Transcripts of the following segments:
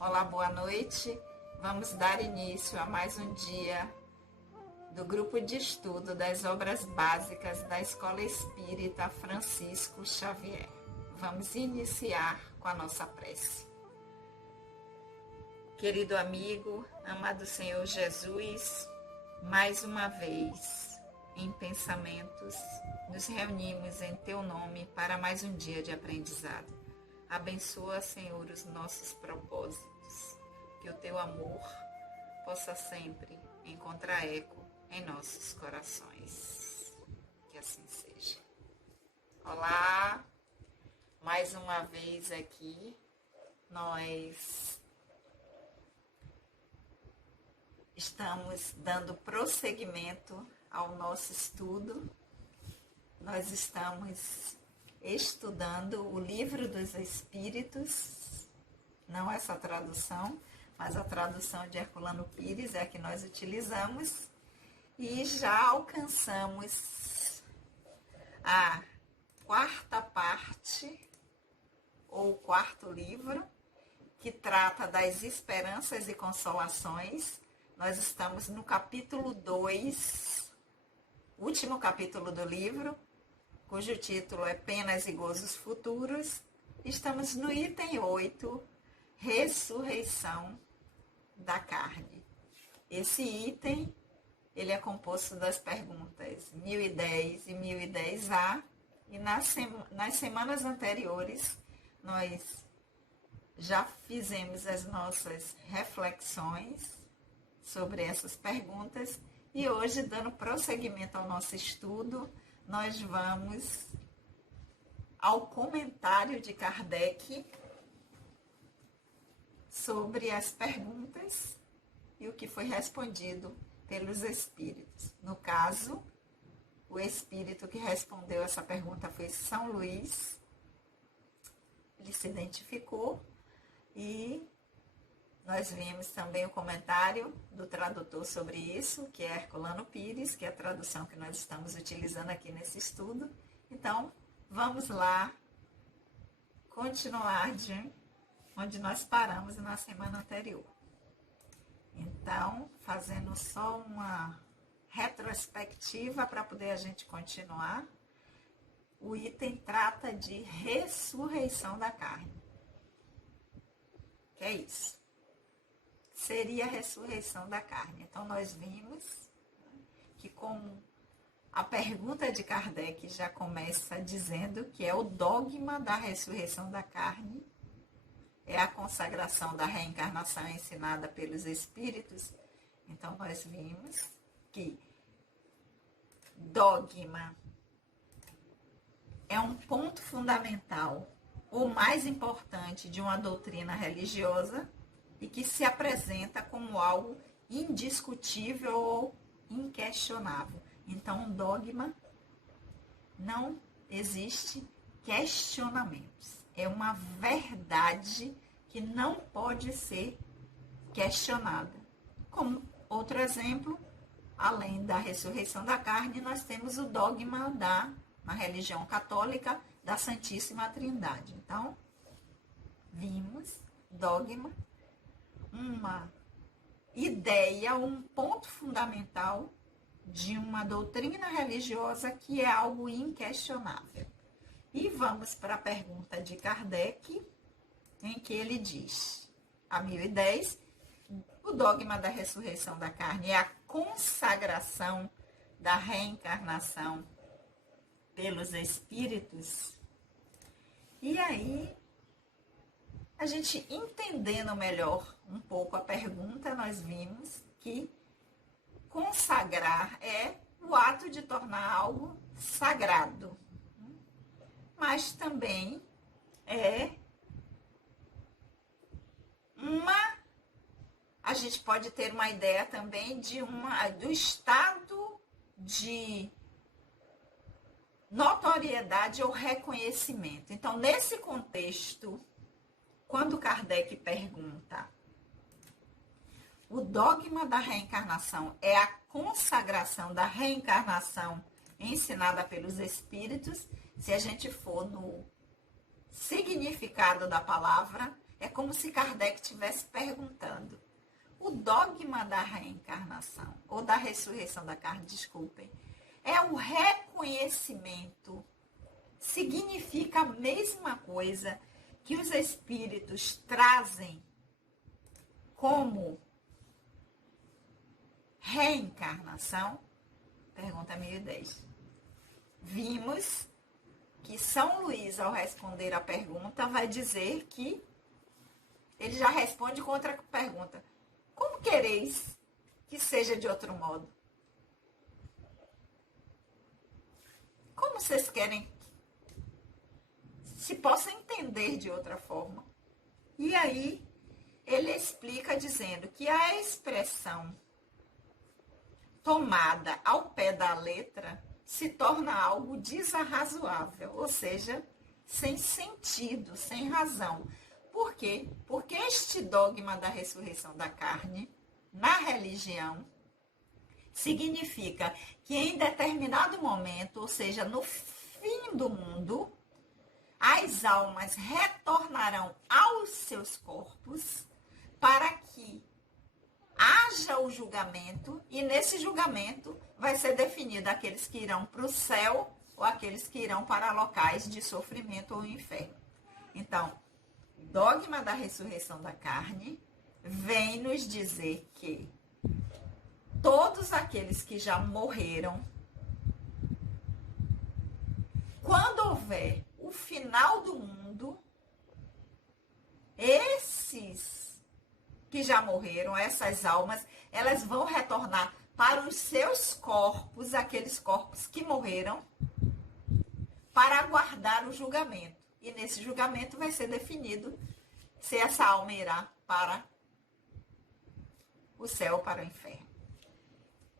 Olá, boa noite. Vamos dar início a mais um dia do grupo de estudo das obras básicas da Escola Espírita Francisco Xavier. Vamos iniciar com a nossa prece. Querido amigo, amado Senhor Jesus, mais uma vez, em pensamentos, nos reunimos em Teu nome para mais um dia de aprendizado. Abençoa, Senhor, os nossos propósitos, que o Teu amor possa sempre encontrar eco em nossos corações. Que assim seja. Olá, mais uma vez aqui, nós estamos dando prosseguimento ao nosso estudo. Nós estamos estudando o Livro dos Espíritos, não essa tradução, mas a tradução de Herculano Pires é a que nós utilizamos, e já alcançamos a quarta parte, ou quarto livro, que trata das esperanças e consolações. Nós estamos no capítulo 2, último capítulo do livro, cujo título é Penas e Gozos Futuros. Estamos no item 8, Ressurreição da Carne. Esse item, ele é composto das perguntas 1010 e 1010A, e nas semanas anteriores nós já fizemos as nossas reflexões sobre essas perguntas, e hoje, dando prosseguimento ao nosso estudo, nós vamos ao comentário de Kardec sobre as perguntas e o que foi respondido pelos espíritos. No caso, o espírito que respondeu essa pergunta foi São Luís. Ele se identificou e nós vimos também o comentário do tradutor sobre isso, que é Herculano Pires, que é a tradução que nós estamos utilizando aqui nesse estudo. Então, vamos lá continuar de onde nós paramos na semana anterior. Então, fazendo só uma retrospectiva para poder a gente continuar, o item trata de ressurreição da carne. Que é isso? Seria a ressurreição da carne. Então, nós vimos que com a pergunta de Kardec já começa dizendo que é o dogma da ressurreição da carne, é a consagração da reencarnação ensinada pelos espíritos. Então, nós vimos que dogma é um ponto fundamental, o mais importante de uma doutrina religiosa, e que se apresenta como algo indiscutível ou inquestionável. Então, um dogma não existe questionamentos. É uma verdade que não pode ser questionada. Como outro exemplo, além da ressurreição da carne, nós temos o dogma na religião católica, da Santíssima Trindade. Então, vimos dogma, uma ideia, um ponto fundamental de uma doutrina religiosa que é algo inquestionável. E vamos para a pergunta de Kardec, em que ele diz, a 1010, o dogma da ressurreição da carne é a consagração da reencarnação pelos espíritos. E aí, a gente entendendo melhor um pouco a pergunta, nós vimos que consagrar é o ato de tornar algo sagrado, mas também é a gente pode ter uma ideia também do estado de notoriedade ou reconhecimento. Então, nesse contexto, quando Kardec pergunta, o dogma da reencarnação é a consagração da reencarnação ensinada pelos espíritos, se a gente for no significado da palavra, É como se Kardec estivesse perguntando. O dogma da reencarnação, ou da ressurreição da carne, desculpem, é o reconhecimento, significa a mesma coisa que os espíritos trazem como reencarnação? Pergunta 1010. Vimos que São Luís, ao responder a pergunta, vai dizer que ele já responde com outra pergunta. Como quereis que seja de outro modo? Como vocês querem se possa entender de outra forma? E aí, ele explica dizendo que a expressão tomada ao pé da letra se torna algo desarrazoável, ou seja, sem sentido, sem razão. Por quê? Porque este dogma da ressurreição da carne, na religião, significa que em determinado momento, ou seja, no fim do mundo, as almas retornarão aos seus corpos para que haja o julgamento, e nesse julgamento vai ser definido aqueles que irão para o céu ou aqueles que irão para locais de sofrimento ou inferno. Então, o dogma da ressurreição da carne vem nos dizer que todos aqueles que já morreram, quando houver o final do mundo, esses que já morreram, essas almas, elas vão retornar para os seus corpos, aqueles corpos que morreram, para aguardar o julgamento. E nesse julgamento vai ser definido se essa alma irá para o céu ou para o inferno.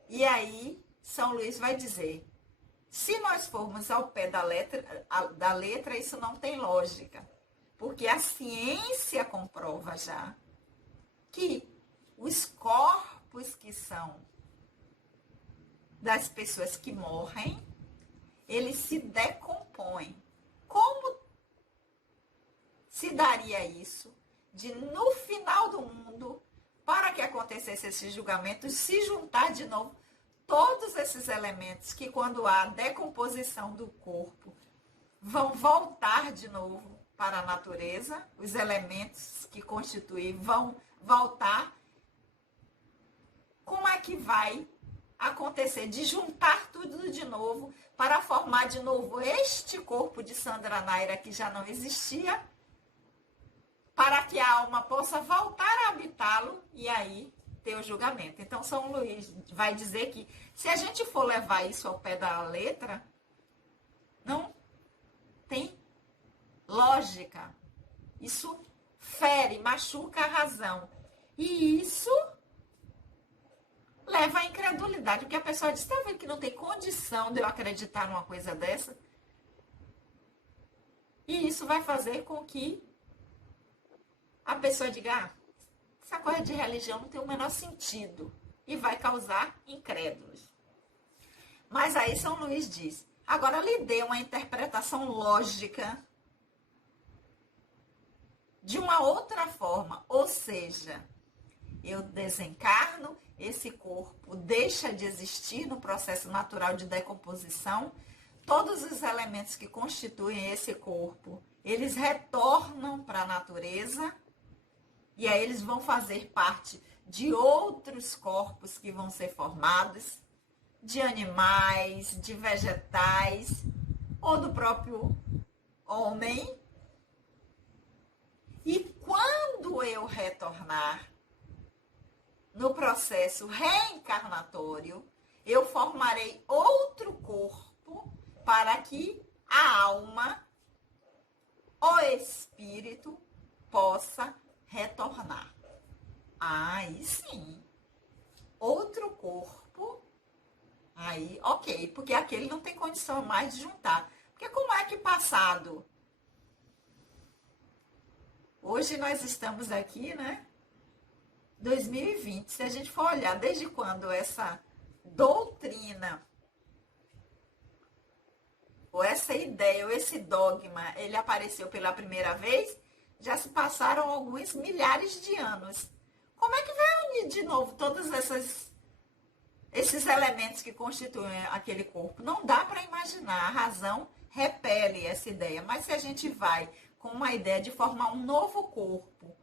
E aí, São Luís vai dizer, se nós formos ao pé da letra, isso não tem lógica. Porque a ciência comprova já que os corpos que são das pessoas que morrem, eles se decompõem. Como se daria isso de, no final do mundo, para que acontecesse esse julgamento, se juntar de novo todos esses elementos que, quando há decomposição do corpo, vão voltar de novo para a natureza, os elementos que constituem vão voltar? Como é que vai acontecer de juntar tudo de novo para formar de novo este corpo de Sandra Naira que já não existia, para que a alma possa voltar a habitá-lo e aí ter o julgamento? Então, São Luís vai dizer que se a gente for levar isso ao pé da letra, não tem lógica. Isso fere, machuca a razão. E isso leva à incredulidade, porque a pessoa diz, está vendo que não tem condição de eu acreditar numa coisa dessa? E isso vai fazer com que a pessoa diga, essa coisa de religião não tem o menor sentido. E vai causar incrédulos. Mas aí São Luís diz, agora lhe dê uma interpretação lógica de uma outra forma, ou seja, eu desencarno, esse corpo deixa de existir no processo natural de decomposição, todos os elementos que constituem esse corpo, eles retornam para a natureza, e aí eles vão fazer parte de outros corpos que vão ser formados, de animais, de vegetais, ou do próprio homem. E quando eu retornar no processo reencarnatório, eu formarei outro corpo para que a alma, o espírito, possa retornar. Aí sim, outro corpo, aí ok, porque aquele não tem condição mais de juntar. Porque como é que passado... Hoje nós estamos aqui, né? 2020. Se a gente for olhar desde quando essa doutrina, ou essa ideia, ou esse dogma, ele apareceu pela primeira vez, Já se passaram alguns milhares de anos. Como é que vai unir de novo todos esses elementos que constituem aquele corpo? Não dá para imaginar. A razão repele essa ideia. Mas se a gente vai com uma ideia de formar um novo corpo,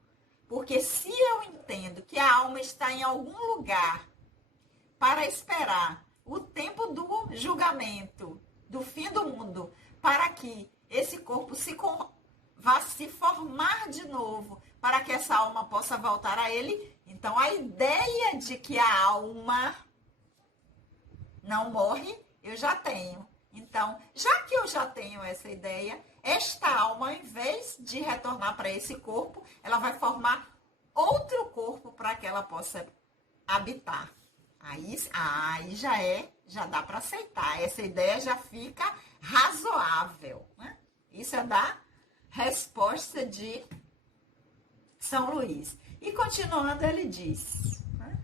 porque se eu entendo que a alma está em algum lugar para esperar o tempo do julgamento, do fim do mundo, para que esse corpo vá se formar de novo, para que essa alma possa voltar a ele, então a ideia de que a alma não morre, eu já tenho. Então, já que eu já tenho essa ideia, esta alma, ao invés de retornar para esse corpo, ela vai formar outro corpo para que ela possa habitar. Aí já dá para aceitar. Essa ideia já fica razoável, né? Isso é da resposta de São Luís. E continuando, ele diz, né?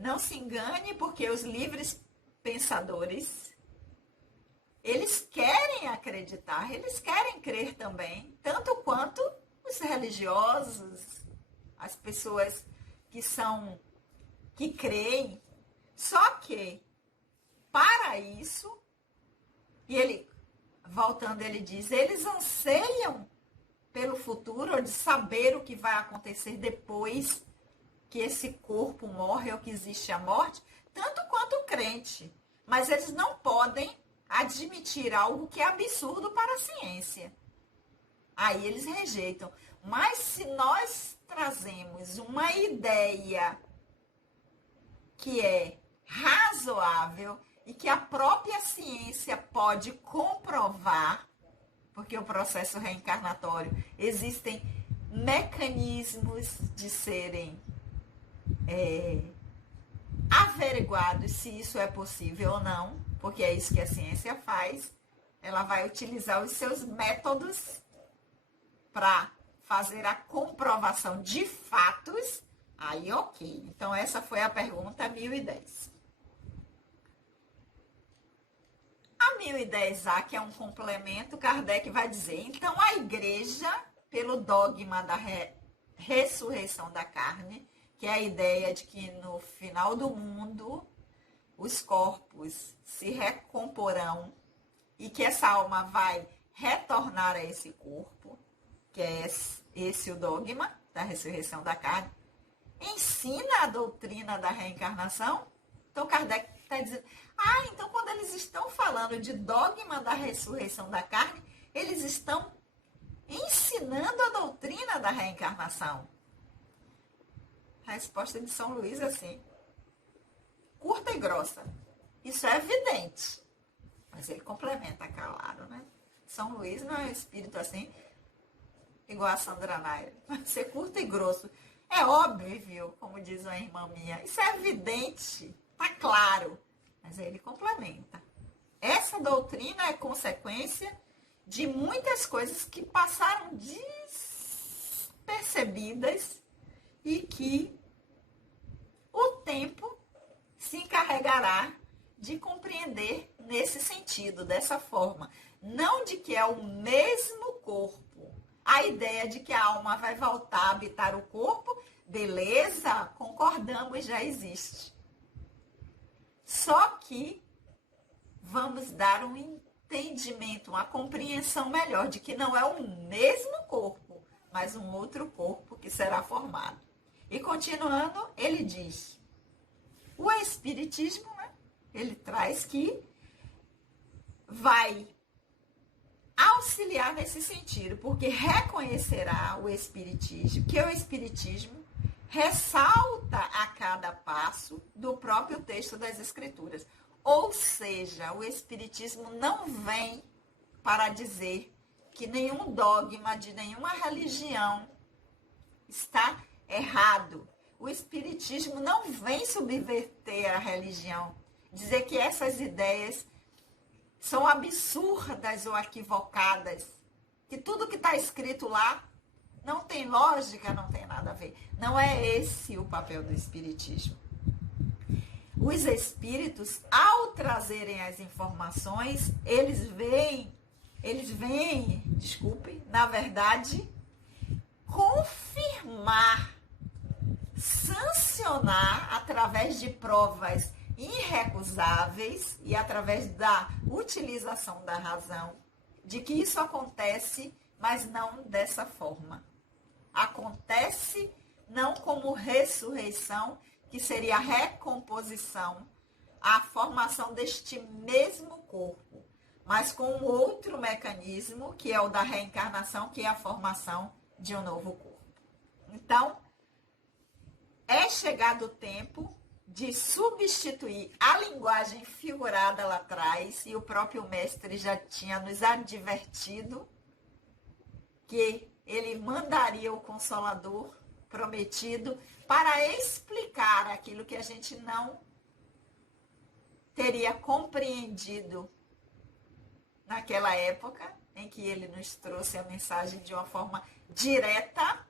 Não se engane, porque os livres pensadores, eles querem acreditar, eles querem crer também, tanto quanto os religiosos, as pessoas que creem. Só que, para isso, e ele, voltando, ele diz, eles anseiam pelo futuro, ou de saber o que vai acontecer depois que esse corpo morre ou que existe a morte, tanto quanto o crente. Mas eles não podem admitir algo que é absurdo para a ciência. Aí eles rejeitam. Mas se nós trazemos uma ideia que é razoável e que a própria ciência pode comprovar, porque o processo reencarnatório existem mecanismos de serem averiguados se isso é possível ou não, porque é isso que a ciência faz. Ela vai utilizar os seus métodos para fazer a comprovação de fatos. Aí, ok. Então, essa foi a pergunta 1010. A 1010A, que é um complemento, Kardec vai dizer, então a igreja, pelo dogma da ressurreição da carne, que é a ideia de que no final do mundo os corpos se recomporão e que essa alma vai retornar a esse corpo, que é esse o dogma da ressurreição da carne, ensina a doutrina da reencarnação. Então Kardec está dizendo, então quando eles estão falando de dogma da ressurreição da carne, eles estão ensinando a doutrina da reencarnação. A resposta de São Luís é assim, curta e grossa. Isso é evidente. Mas ele complementa, claro, né? São Luís não é um espírito assim, igual a Sandra Nair. Vai ser curto e grosso. É óbvio, como diz uma irmã minha. Isso é evidente, tá claro. Mas aí ele complementa. Essa doutrina é consequência de muitas coisas que passaram despercebidas e que o tempo se encarregará de compreender nesse sentido, dessa forma. Não de que é o mesmo corpo. A ideia de que a alma vai voltar a habitar o corpo, beleza, concordamos, já existe. Só que vamos dar um entendimento, uma compreensão melhor de que não é o mesmo corpo, mas um outro corpo que será formado. E continuando, ele diz, o Espiritismo, né, ele traz que vai auxiliar nesse sentido, porque reconhecerá o Espiritismo, que o Espiritismo ressalta a cada passo do próprio texto das Escrituras. Ou seja, o Espiritismo não vem para dizer que nenhum dogma de nenhuma religião está errado. O Espiritismo não vem subverter a religião, dizer que essas ideias são absurdas ou equivocadas, que tudo que está escrito lá não tem lógica, não tem nada a ver. Não é esse o papel do Espiritismo. Os espíritos, ao trazerem as informações, eles veem, na verdade, confirmar, sancionar através de provas irrecusáveis e através da utilização da razão, de que isso acontece, mas não dessa forma. Acontece não como ressurreição, que seria a recomposição, a formação deste mesmo corpo, mas com um outro mecanismo, que é o da reencarnação, que é a formação de um novo corpo. Então, é chegado o tempo de substituir a linguagem figurada lá atrás, e o próprio mestre já tinha nos advertido que ele mandaria o Consolador prometido para explicar aquilo que a gente não teria compreendido naquela época, em que ele nos trouxe a mensagem de uma forma direta,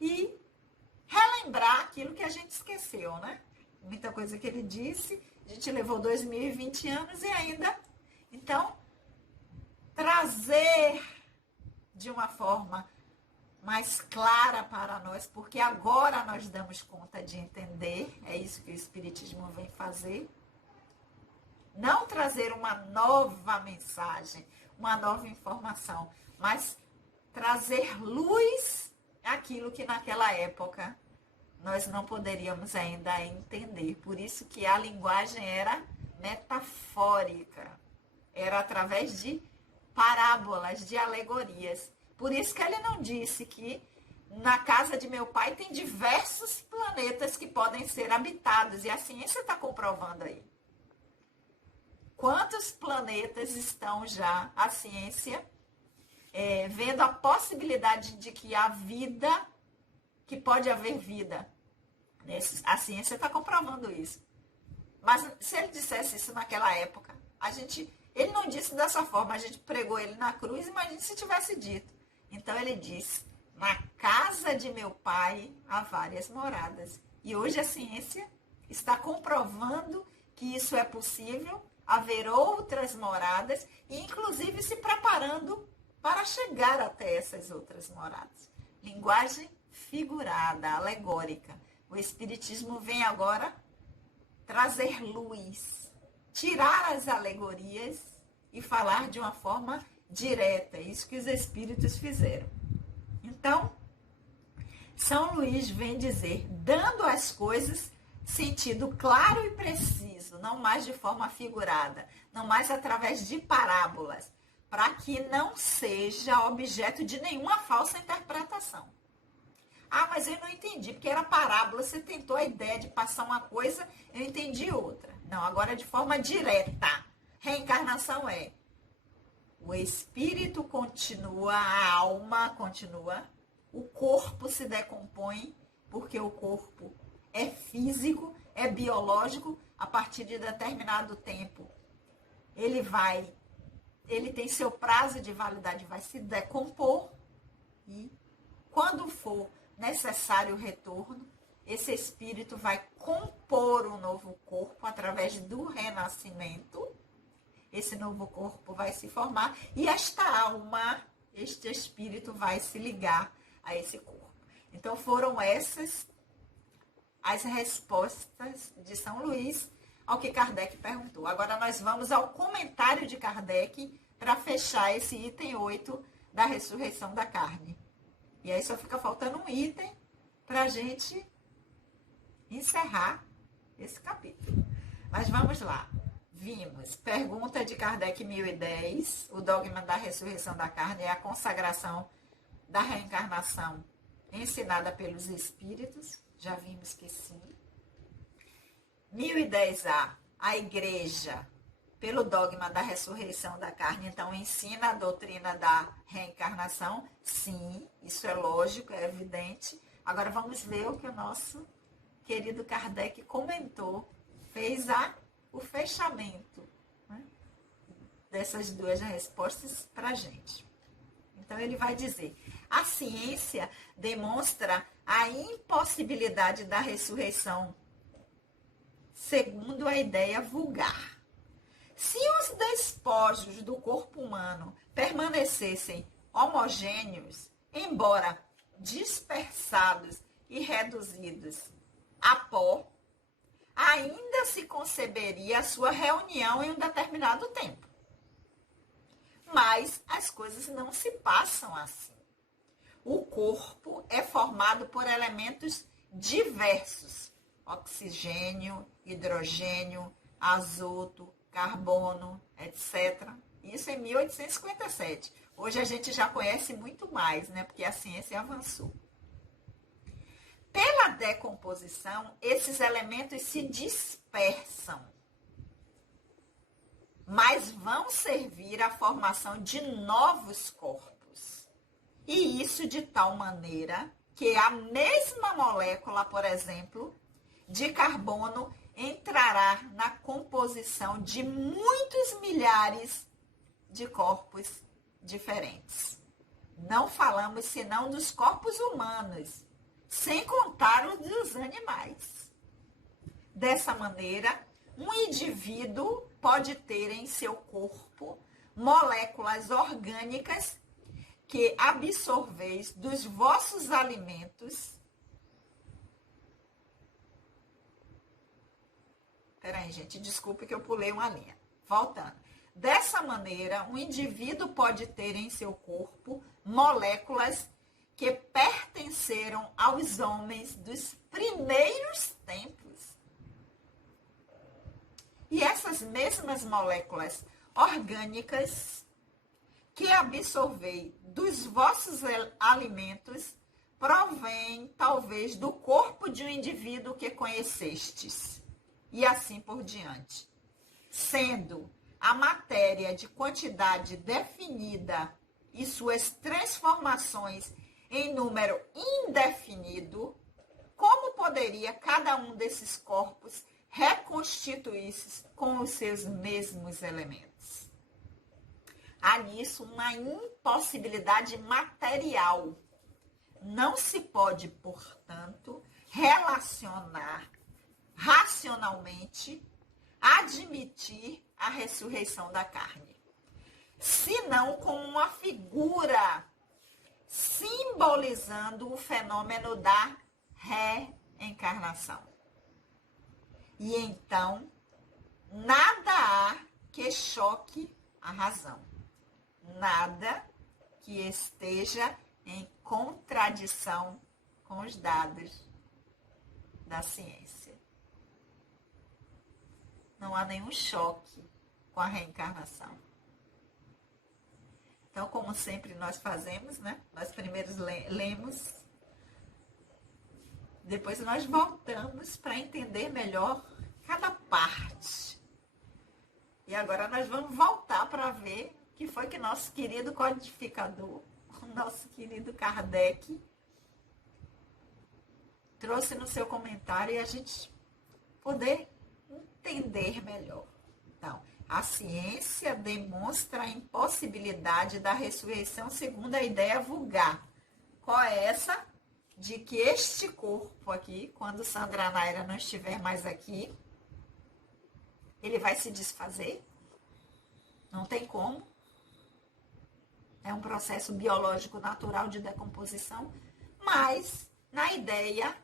e relembrar aquilo que a gente esqueceu, né? Muita coisa que ele disse, a gente levou 2020 anos e ainda. Então, trazer de uma forma mais clara para nós, porque agora nós damos conta de entender, é isso que o Espiritismo vem fazer. Não trazer uma nova mensagem, uma nova informação, mas trazer luz àquilo que naquela época nós não poderíamos ainda entender. Por isso que a linguagem era metafórica, era através de parábolas, de alegorias. Por isso que ele não disse que na casa de meu pai tem diversos planetas que podem ser habitados, e a ciência está comprovando aí. Quantos planetas estão já, a ciência, vendo a possibilidade de que há vida, que pode haver vida. A ciência está comprovando isso. Mas se ele dissesse isso naquela época, ele não disse dessa forma, a gente pregou ele na cruz, imagine se tivesse dito. Então ele disse, na casa de meu pai há várias moradas. E hoje a ciência está comprovando que isso é possível, haver outras moradas, e inclusive se preparando para chegar até essas outras moradas. Linguagem figurada, alegórica. O Espiritismo vem agora trazer luz, tirar as alegorias e falar de uma forma direta. Isso que os Espíritos fizeram. Então, São Luís vem dizer, dando às coisas sentido claro e preciso, não mais de forma figurada, não mais através de parábolas, para que não seja objeto de nenhuma falsa interpretação. Ah, mas eu não entendi, porque era parábola, você tentou a ideia de passar uma coisa, eu entendi outra. Não, agora de forma direta. Reencarnação é o espírito continua, a alma continua, o corpo se decompõe, porque o corpo é físico, é biológico, a partir de determinado tempo. Ele tem seu prazo de validade, vai se decompor, e quando for necessário o retorno, esse espírito vai compor um novo corpo através do renascimento. Esse novo corpo vai se formar e esta alma, este espírito vai se ligar a esse corpo. Então foram essas as respostas de São Luís ao que Kardec perguntou. Agora nós vamos ao comentário de Kardec para fechar esse item 8 da ressurreição da carne. E aí só fica faltando um item para a gente encerrar esse capítulo. Mas vamos lá. Vimos, pergunta de Kardec 1010, o dogma da ressurreição da carne é a consagração da reencarnação ensinada pelos espíritos. Já vimos que sim. 1010A, a igreja, pelo dogma da ressurreição da carne, então ensina a doutrina da reencarnação. Sim, isso é lógico, é evidente. Agora vamos ver o que o nosso querido Kardec comentou, fez o fechamento, né, dessas duas respostas para a gente. Então ele vai dizer, a ciência demonstra a impossibilidade da ressurreição, segundo a ideia vulgar. Se os despojos do corpo humano permanecessem homogêneos, embora dispersados e reduzidos a pó, ainda se conceberia a sua reunião em um determinado tempo. Mas as coisas não se passam assim. O corpo é formado por elementos diversos: oxigênio, hidrogênio, azoto, carbono, etc. Isso em 1857. Hoje a gente já conhece muito mais, né? Porque a ciência avançou. Pela decomposição, esses elementos se dispersam, mas vão servir à formação de novos corpos. E isso de tal maneira que a mesma molécula, por exemplo, de carbono entrará na composição de muitos milhares de corpos diferentes. Não falamos senão dos corpos humanos, sem contar os dos animais. Dessa maneira, um indivíduo pode ter em seu corpo moléculas orgânicas que absorveis dos vossos alimentos. Peraí, gente, desculpe que eu pulei uma linha. Voltando. Dessa maneira, um indivíduo pode ter em seu corpo moléculas que pertenceram aos homens dos primeiros tempos. E essas mesmas moléculas orgânicas que absorvei dos vossos alimentos provém, talvez, do corpo de um indivíduo que conhecestes. E assim por diante. Sendo a matéria de quantidade definida e suas transformações em número indefinido, como poderia cada um desses corpos reconstituir-se com os seus mesmos elementos? Há nisso uma impossibilidade material. Não se pode, portanto, relacionar racionalmente, admitir a ressurreição da carne, senão com uma figura simbolizando o fenômeno da reencarnação. E então, nada há que choque a razão, nada que esteja em contradição com os dados da ciência. Não há nenhum choque com a reencarnação. Então, como sempre nós fazemos, né? Nós primeiro lemos, depois nós voltamos para entender melhor cada parte. E agora nós vamos voltar para ver o que foi que nosso querido codificador, o nosso querido Kardec, trouxe no seu comentário e a gente poder entender melhor. Então, a ciência demonstra a impossibilidade da ressurreição segundo a ideia vulgar. Qual é essa? De que este corpo aqui, quando Sandra Naira não estiver mais aqui, ele vai se desfazer? Não tem como. É um processo biológico natural de decomposição, mas na ideia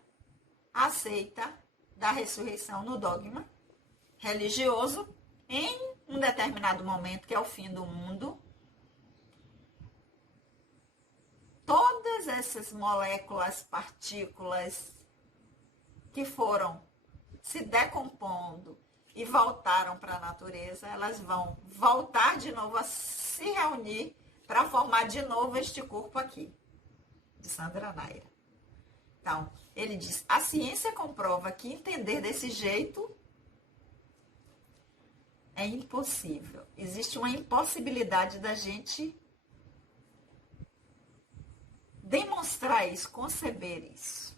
aceita da ressurreição no dogma religioso, em um determinado momento, que é o fim do mundo, todas essas moléculas, partículas que foram se decompondo e voltaram para a natureza, elas vão voltar de novo a se reunir para formar de novo este corpo aqui, de Sandra Naira. Então, ele diz, a ciência comprova que entender desse jeito é impossível. Existe uma impossibilidade da gente demonstrar isso, conceber isso.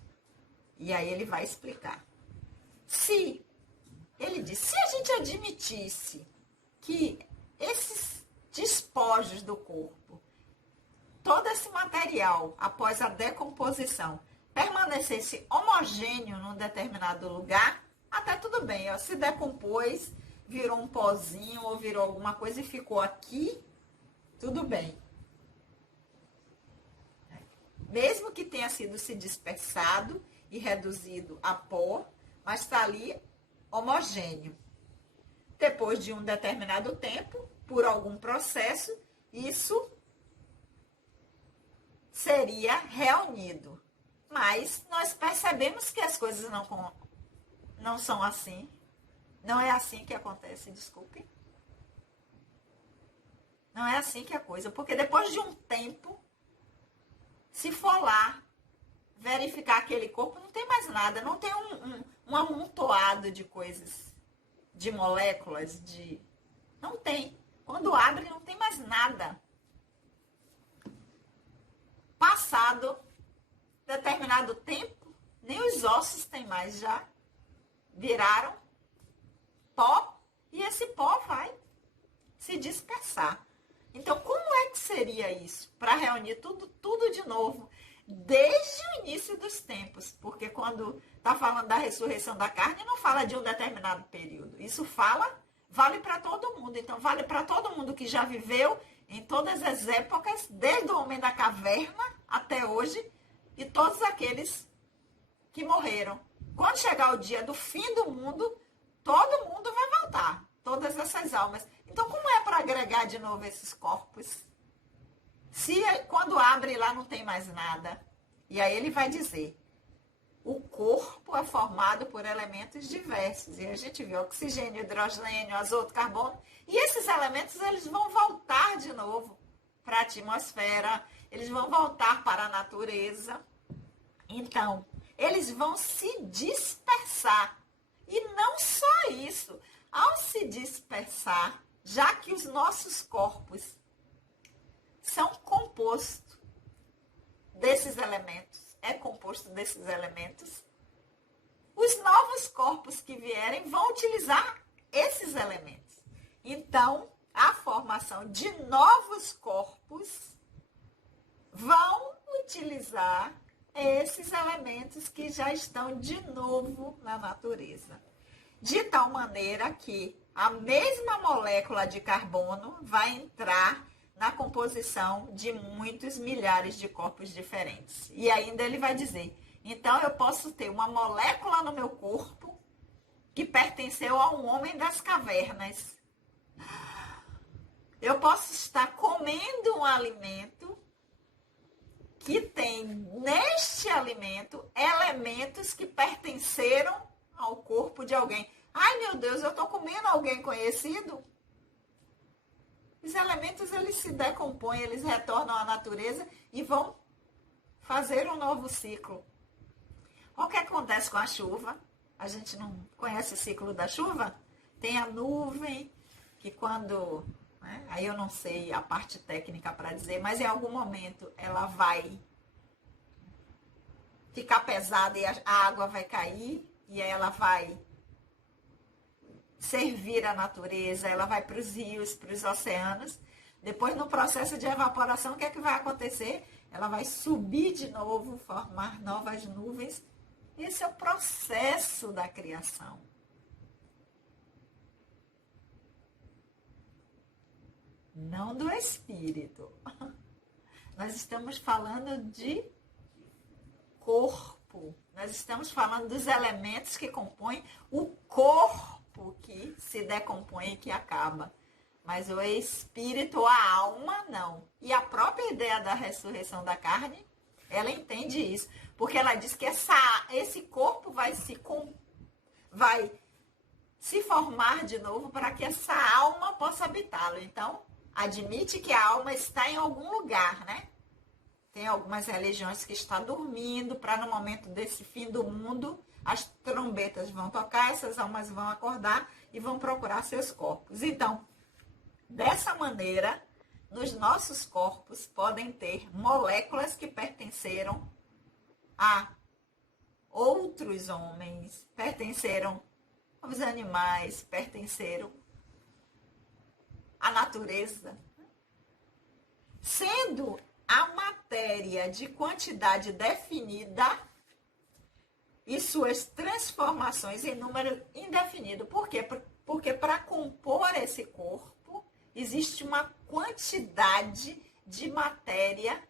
E aí ele vai explicar. Ele diz, se a gente admitisse que esses despojos do corpo, todo esse material, após a decomposição, permanecesse homogêneo num determinado lugar, até tudo bem, ó, se decompôs, virou um pozinho ou virou alguma coisa e ficou aqui, tudo bem. mesmo que tenha sido se dispersado e reduzido a pó, mas está ali homogêneo. Depois de um determinado tempo, por algum processo, isso seria reunido. Mas nós percebemos que as coisas não são assim. Não é assim que acontece, desculpe. Não é assim que é a coisa. Porque depois de um tempo, se for lá verificar aquele corpo, não tem mais nada. Não tem um amontoado de coisas, de moléculas, não tem. Quando abre, não tem mais nada. Passado determinado tempo, nem os ossos tem mais, já viraram pó e esse pó vai se dispersar. Então, como é que seria isso? Para reunir tudo de novo, desde o início dos tempos, porque quando está falando da ressurreição da carne, não fala de um determinado período. Isso vale para todo mundo. Então, vale para todo mundo que já viveu em todas as épocas, desde o homem da caverna até hoje, e todos aqueles que morreram. Quando chegar o dia do fim do mundo, todo mundo vai voltar, todas essas almas. Então, como é para agregar de novo esses corpos? Se quando abre lá não tem mais nada. E aí ele vai dizer, o corpo é formado por elementos diversos. E a gente viu oxigênio, hidrogênio, azoto, carbono. E esses elementos eles vão voltar de novo para a atmosfera. Eles vão voltar para a natureza. Então, eles vão se dispersar. E não só isso. Ao se dispersar, já que os nossos corpos são compostos desses elementos, os novos corpos que vierem vão utilizar esses elementos. Então, a formação de novos corpos vão utilizar esses elementos que já estão de novo na natureza. De tal maneira que a mesma molécula de carbono vai entrar na composição de muitos milhares de corpos diferentes. E ainda ele vai dizer, então eu posso ter uma molécula no meu corpo que pertenceu a um homem das cavernas. Eu posso estar comendo um alimento que tem neste alimento elementos que pertenceram ao corpo de alguém. Ai, meu Deus, eu estou comendo alguém conhecido? Os elementos, eles se decompõem, eles retornam à natureza e vão fazer um novo ciclo. O que acontece com a chuva? A gente não conhece o ciclo da chuva? Tem a nuvem, que quando... né, aí eu não sei a parte técnica para dizer, mas em algum momento ela vai ficar pesada e a água vai cair, e aí ela vai servir a natureza, ela vai para os rios, para os oceanos. Depois, no processo de evaporação, o que é que vai acontecer? Ela vai subir de novo, formar novas nuvens. Esse é o processo da criação. Não do espírito. Nós estamos falando de corpo. Nós estamos falando dos elementos que compõem o corpo que se decompõe e que acaba. Mas o espírito, a alma, não. E a própria ideia da ressurreição da carne, ela entende isso. Porque ela diz que esse corpo vai se formar de novo para que essa alma possa habitá-lo. Então, admite que a alma está em algum lugar, né? Tem algumas religiões que estão dormindo para no momento desse fim do mundo, as trombetas vão tocar, essas almas vão acordar e vão procurar seus corpos. Então, dessa maneira, nos nossos corpos podem ter moléculas que pertenceram a outros homens, pertenceram aos animais, pertenceram à natureza. Sendo a matéria de quantidade definida e suas transformações em número indefinido. Por quê? Porque para compor esse corpo, existe uma quantidade de matéria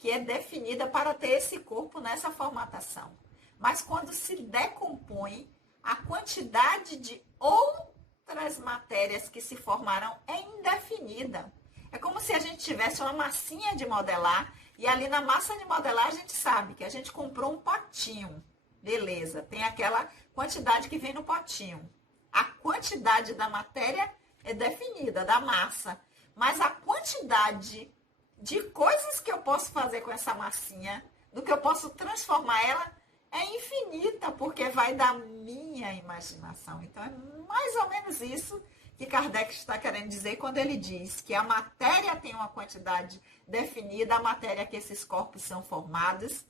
que é definida para ter esse corpo nessa formatação. Mas quando se decompõe, a quantidade de outras matérias que se formarão é indefinida. É como se a gente tivesse uma massinha de modelar e ali na massa de modelar a gente sabe que a gente comprou um potinho. Beleza, tem aquela quantidade que vem no potinho. A quantidade da matéria é definida, da massa. Mas a quantidade de coisas que eu posso fazer com essa massinha, do que eu posso transformar ela, é infinita, porque vai da minha imaginação. Então, é mais ou menos isso que Kardec está querendo dizer quando ele diz que a matéria tem uma quantidade definida, a matéria que esses corpos são formados,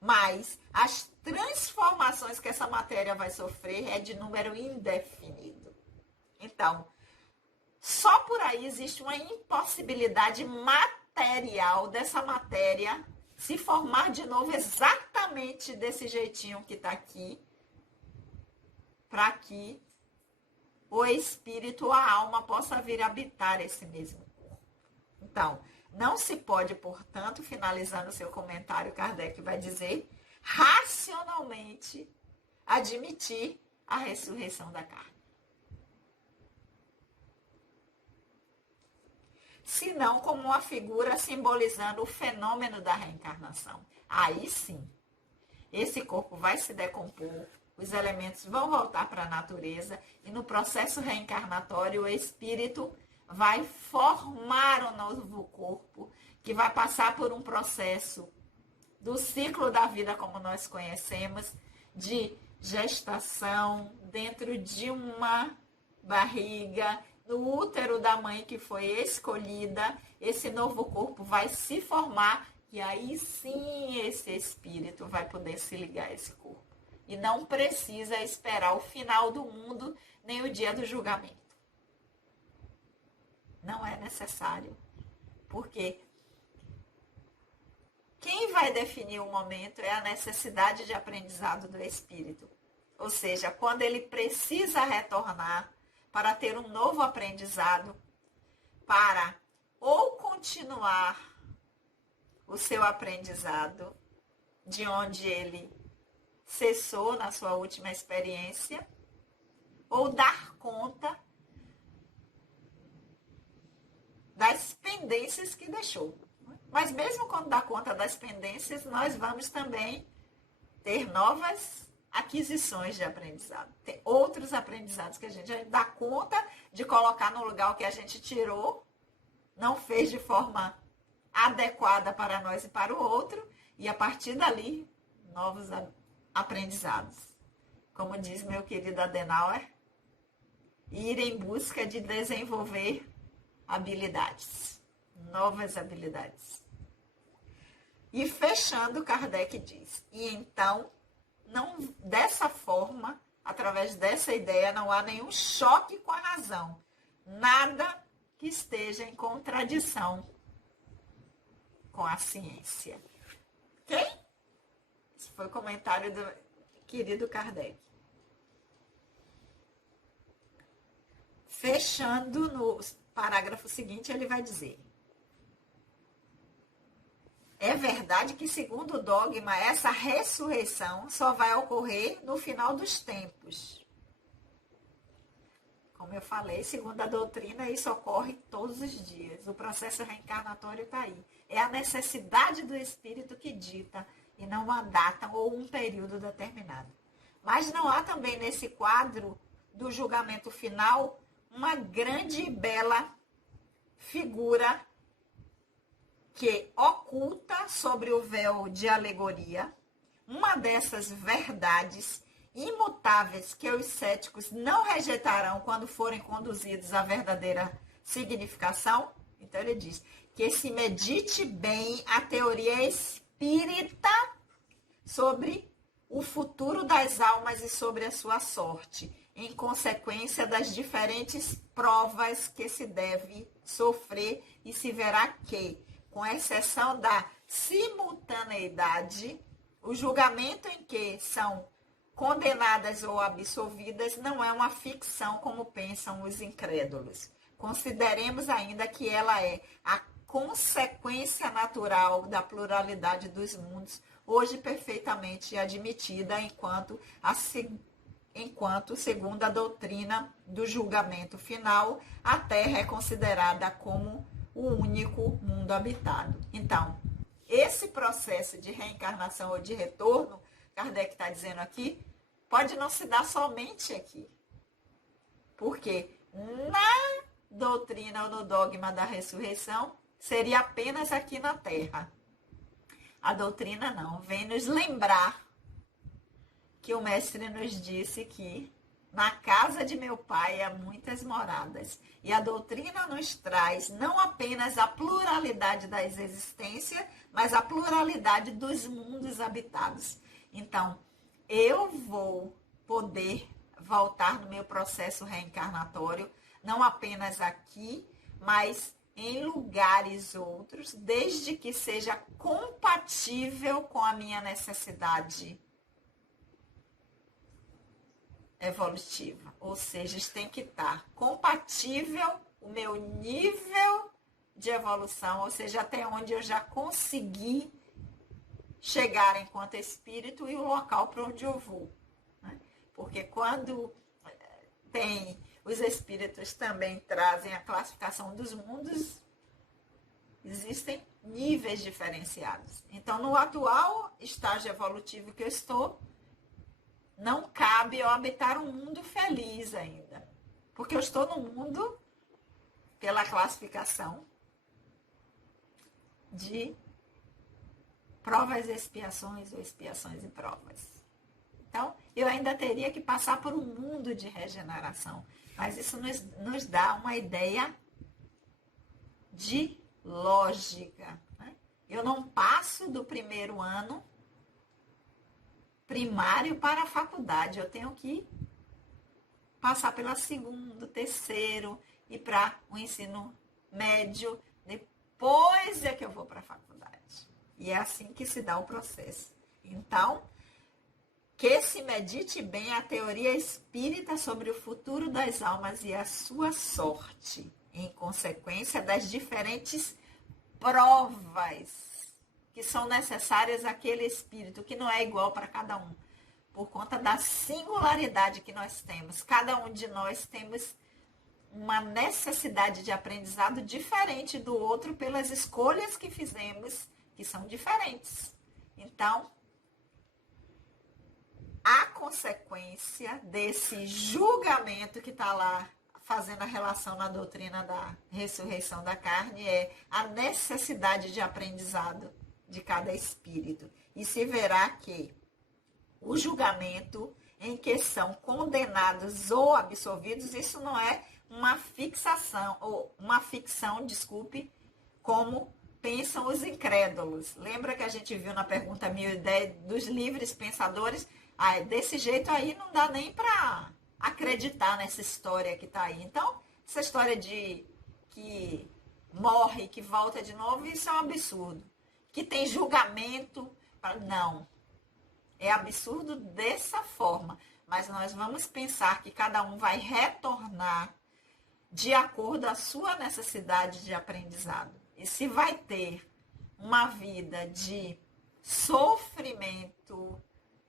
mas as transformações que essa matéria vai sofrer é de número indefinido. Então, só por aí existe uma impossibilidade material dessa matéria se formar de novo exatamente desse jeitinho que está aqui, para que o espírito ou a alma possa vir habitar esse mesmo corpo. Então, não se pode, portanto, finalizando o seu comentário, Kardec vai dizer, racionalmente admitir a ressurreição da carne. Senão como uma figura simbolizando o fenômeno da reencarnação. Aí sim, esse corpo vai se decompor, os elementos vão voltar para a natureza e no processo reencarnatório o espírito vai formar um novo corpo que vai passar por um processo do ciclo da vida como nós conhecemos, de gestação dentro de uma barriga, no útero da mãe que foi escolhida, esse novo corpo vai se formar e aí sim esse espírito vai poder se ligar a esse corpo. E não precisa esperar o final do mundo nem o dia do julgamento. Não é necessário. Porque quem vai definir o momento é a necessidade de aprendizado do espírito. Ou seja, quando ele precisa retornar para ter um novo aprendizado, para ou continuar o seu aprendizado de onde ele cessou na sua última experiência, ou dar conta das pendências que deixou. Mas mesmo quando dá conta das pendências, nós vamos também ter novas aquisições de aprendizado. Tem outros aprendizados que a gente dá conta de colocar no lugar o que a gente tirou, não fez de forma adequada para nós e para o outro, e a partir dali, novos aprendizados. Como diz meu querido Adenauer, ir em busca de desenvolver habilidades, novas habilidades. E fechando, Kardec diz, e então, não, dessa forma, através dessa ideia, não há nenhum choque com a razão. Nada que esteja em contradição com a ciência. Ok? Esse foi o comentário do querido Kardec. Fechando no parágrafo seguinte, ele vai dizer: é verdade que, segundo o dogma, essa ressurreição só vai ocorrer no final dos tempos. Como eu falei, segundo a doutrina, isso ocorre todos os dias. O processo reencarnatório está aí. É a necessidade do espírito que dita, e não uma data ou um período determinado. Mas não há também nesse quadro do julgamento final uma grande e bela figura que oculta sobre o véu de alegoria uma dessas verdades imutáveis que os céticos não rejeitarão quando forem conduzidos à verdadeira significação. Então ele diz que se medite bem a teoria espírita sobre o futuro das almas e sobre a sua sorte, em consequência das diferentes provas que se deve sofrer, e se verá que, com exceção da simultaneidade, o julgamento em que são condenadas ou absolvidas não é uma ficção como pensam os incrédulos. Consideremos ainda que ela é a consequência natural da pluralidade dos mundos, hoje perfeitamente admitida enquanto, segundo a doutrina do julgamento final, a Terra é considerada como o único mundo habitado. Então, esse processo de reencarnação ou de retorno, Kardec está dizendo aqui, pode não se dar somente aqui. Porque na doutrina ou no dogma da ressurreição, seria apenas aqui na Terra. A doutrina não, vem nos lembrar que o mestre nos disse que na casa de meu pai há muitas moradas. E a doutrina nos traz não apenas a pluralidade das existências, mas a pluralidade dos mundos habitados. Então, eu vou poder voltar no meu processo reencarnatório, não apenas aqui, mas em lugares outros, desde que seja compatível com a minha necessidade evolutiva. Ou seja, tem que estar compatível o meu nível de evolução, ou seja, até onde eu já consegui chegar enquanto espírito e o local para onde eu vou. Né? Porque quando os espíritos também trazem a classificação dos mundos, existem níveis diferenciados. Então, no atual estágio evolutivo que eu estou, não cabe eu habitar um mundo feliz ainda. Porque eu estou no mundo, pela classificação, de provas e expiações ou expiações e provas. Então, eu ainda teria que passar por um mundo de regeneração. Mas isso nos dá uma ideia de lógica. Né? Eu não passo do primeiro ano primário para a faculdade. Eu tenho que passar pela segundo, terceiro e para o ensino médio. Depois é que eu vou para a faculdade. E é assim que se dá o processo. Então, que se medite bem a teoria espírita sobre o futuro das almas e a sua sorte, em consequência das diferentes provas que são necessárias àquele espírito, que não é igual para cada um, por conta da singularidade que nós temos. Cada um de nós temos uma necessidade de aprendizado diferente do outro pelas escolhas que fizemos, que são diferentes. Então, a consequência desse julgamento que está lá fazendo a relação na doutrina da ressurreição da carne é a necessidade de aprendizado de cada espírito. E se verá que o julgamento em que são condenados ou absolvidos, isso não é uma fixação, ou uma ficção, como pensam os incrédulos. Lembra que a gente viu na pergunta 1010 dos livres pensadores? Desse jeito aí não dá nem para acreditar nessa história que está aí. Então, essa história de que morre, que volta de novo, isso é um absurdo. Que tem julgamento, não. É absurdo dessa forma. Mas nós vamos pensar que cada um vai retornar de acordo à sua necessidade de aprendizado. E se vai ter uma vida de sofrimento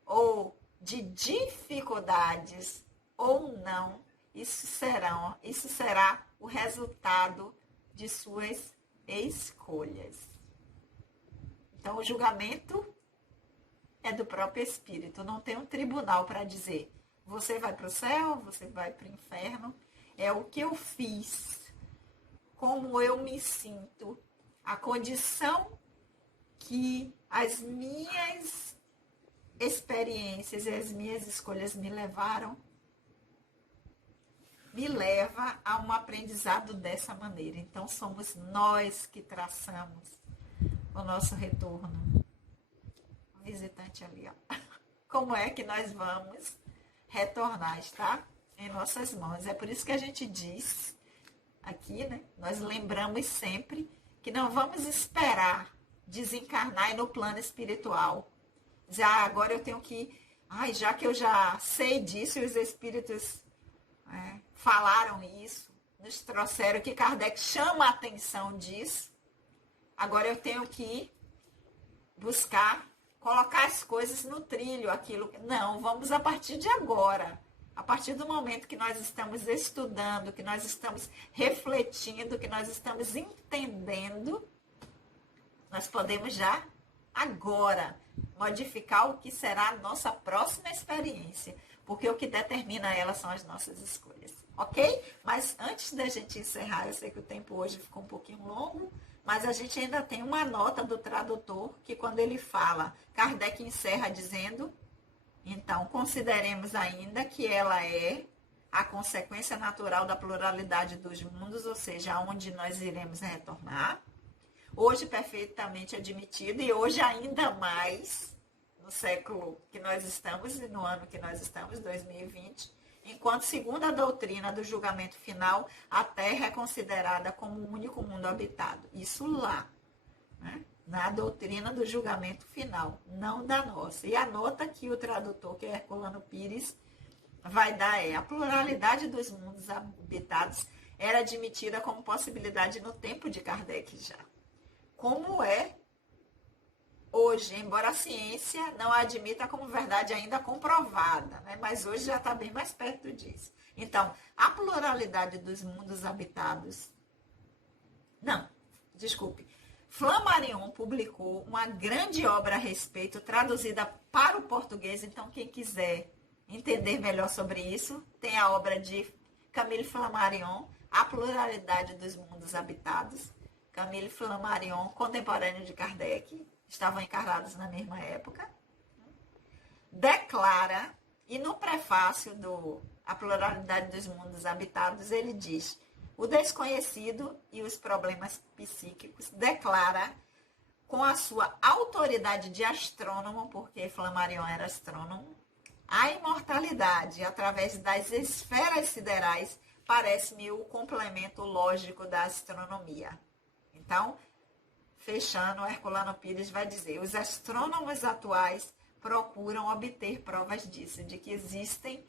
ou de dificuldades ou não, isso será o resultado de suas escolhas. Então, o julgamento é do próprio espírito. Não tem um tribunal para dizer, você vai para o céu, você vai para o inferno. É o que eu fiz, como eu me sinto, a condição que as minhas experiências e as minhas escolhas me levaram, me leva a um aprendizado dessa maneira. Então, somos nós que traçamos o nosso retorno. O visitante ali, ó. Como é que nós vamos retornar, está em nossas mãos. É por isso que a gente diz aqui, né? Nós lembramos sempre que não vamos esperar desencarnar no plano espiritual. Dizer, agora eu tenho que... já que eu já sei disso, e os espíritos falaram isso, nos trouxeram, que Kardec chama a atenção disso, Agora eu tenho que buscar colocar as coisas no trilho, aquilo. Não, vamos a partir de agora. A partir do momento que nós estamos estudando, que nós estamos refletindo, que nós estamos entendendo, nós podemos já agora modificar o que será a nossa próxima experiência, porque o que determina ela são as nossas escolhas, ok? Mas antes da gente encerrar, eu sei que o tempo hoje ficou um pouquinho longo, mas a gente ainda tem uma nota do tradutor que quando ele fala, Kardec encerra dizendo, então consideremos ainda que ela é a consequência natural da pluralidade dos mundos, ou seja, aonde nós iremos retornar, hoje perfeitamente admitido e hoje ainda mais no século que nós estamos e no ano que nós estamos, 2020, enquanto segundo a doutrina do julgamento final, a Terra é considerada como o único mundo habitado. Isso lá, né? Na doutrina do julgamento final, não da nossa. E a nota que o tradutor, que é Herculano Pires, vai dar é: a pluralidade dos mundos habitados era admitida como possibilidade no tempo de Kardec já. Como é hoje, embora a ciência não a admita como verdade ainda comprovada, né? Mas hoje já está bem mais perto disso. Então, a pluralidade dos mundos habitados... Não, desculpe. Flammarion publicou uma grande obra a respeito, traduzida para o português. Então, quem quiser entender melhor sobre isso, tem a obra de Camille Flammarion, A Pluralidade dos Mundos Habitados. Camille Flammarion, contemporâneo de Kardec, estavam encarnados na mesma época, declara, e no prefácio do A Pluralidade dos Mundos Habitados, ele diz: o desconhecido e os problemas psíquicos, declara, com a sua autoridade de astrônomo, porque Flammarion era astrônomo, a imortalidade através das esferas siderais parece-me o complemento lógico da astronomia. Então, fechando, o Herculano Pires vai dizer: os astrônomos atuais procuram obter provas disso, de que existem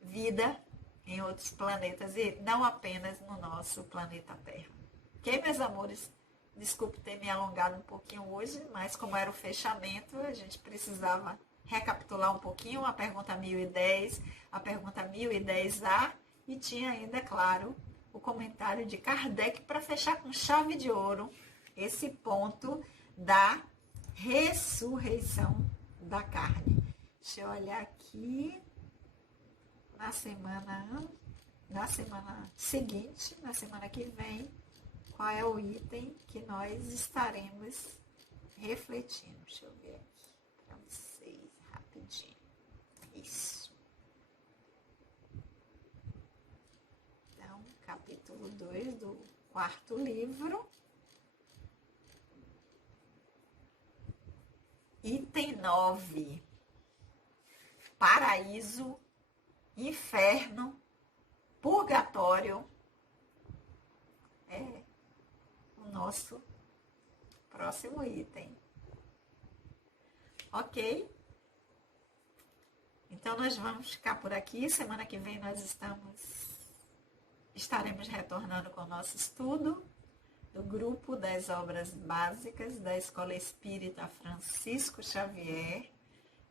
vida em outros planetas e não apenas no nosso planeta Terra. Ok, meus amores? Desculpe ter me alongado um pouquinho hoje, mas como era o fechamento, a gente precisava recapitular um pouquinho a pergunta 1010, a pergunta 1010A, e tinha ainda, claro, o comentário de Kardec para fechar com chave de ouro esse ponto da ressurreição da carne. Deixa eu olhar aqui na semana seguinte, na semana que vem, qual é o item que nós estaremos refletindo. Deixa eu ver aqui para vocês rapidinho. Isso. Então, capítulo 2 do 4º livro. Item 9. Paraíso, inferno, purgatório. É o nosso próximo item. Ok? Então, nós vamos ficar por aqui. Semana que vem nós estaremos retornando com o nosso estudo do grupo das obras básicas da Escola Espírita Francisco Xavier,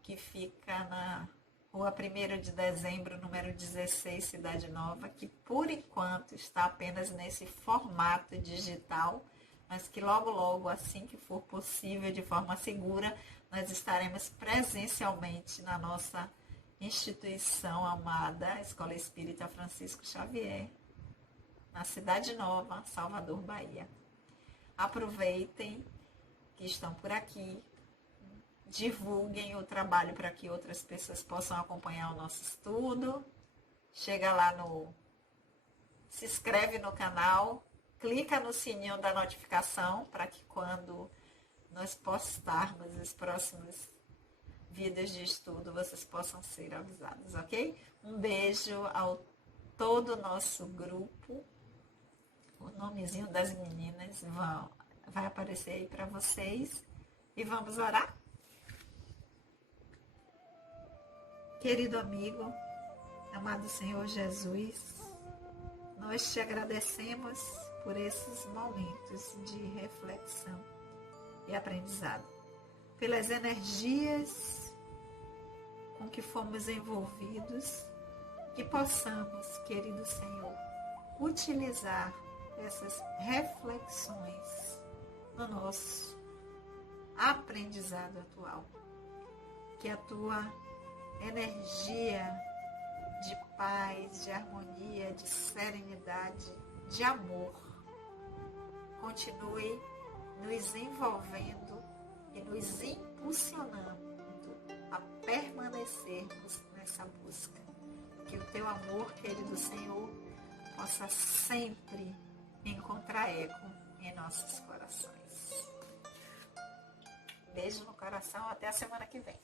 que fica na Rua 1º de Dezembro, número 16, Cidade Nova, que por enquanto está apenas nesse formato digital, mas que logo, logo, assim que for possível, de forma segura, nós estaremos presencialmente na nossa instituição amada, Escola Espírita Francisco Xavier, na Cidade Nova, Salvador, Bahia. Aproveitem que estão por aqui, divulguem o trabalho para que outras pessoas possam acompanhar o nosso estudo. Chega lá se inscreve no canal, clica no sininho da notificação para que quando nós postarmos os próximos vídeos de estudo, vocês possam ser avisados, ok? Um beijo ao todo o nosso grupo. O nomezinho das meninas vai aparecer aí para vocês. E vamos orar? Querido amigo, amado Senhor Jesus, nós te agradecemos por esses momentos de reflexão e aprendizado, pelas energias com que fomos envolvidos, que possamos, querido Senhor, utilizar essas reflexões no nosso aprendizado atual. Que a tua energia de paz, de harmonia, de serenidade, de amor continue nos envolvendo e nos impulsionando a permanecermos nessa busca. Que o teu amor, querido Senhor, possa sempre encontrar eco em nossos corações. Beijo no coração, até a semana que vem.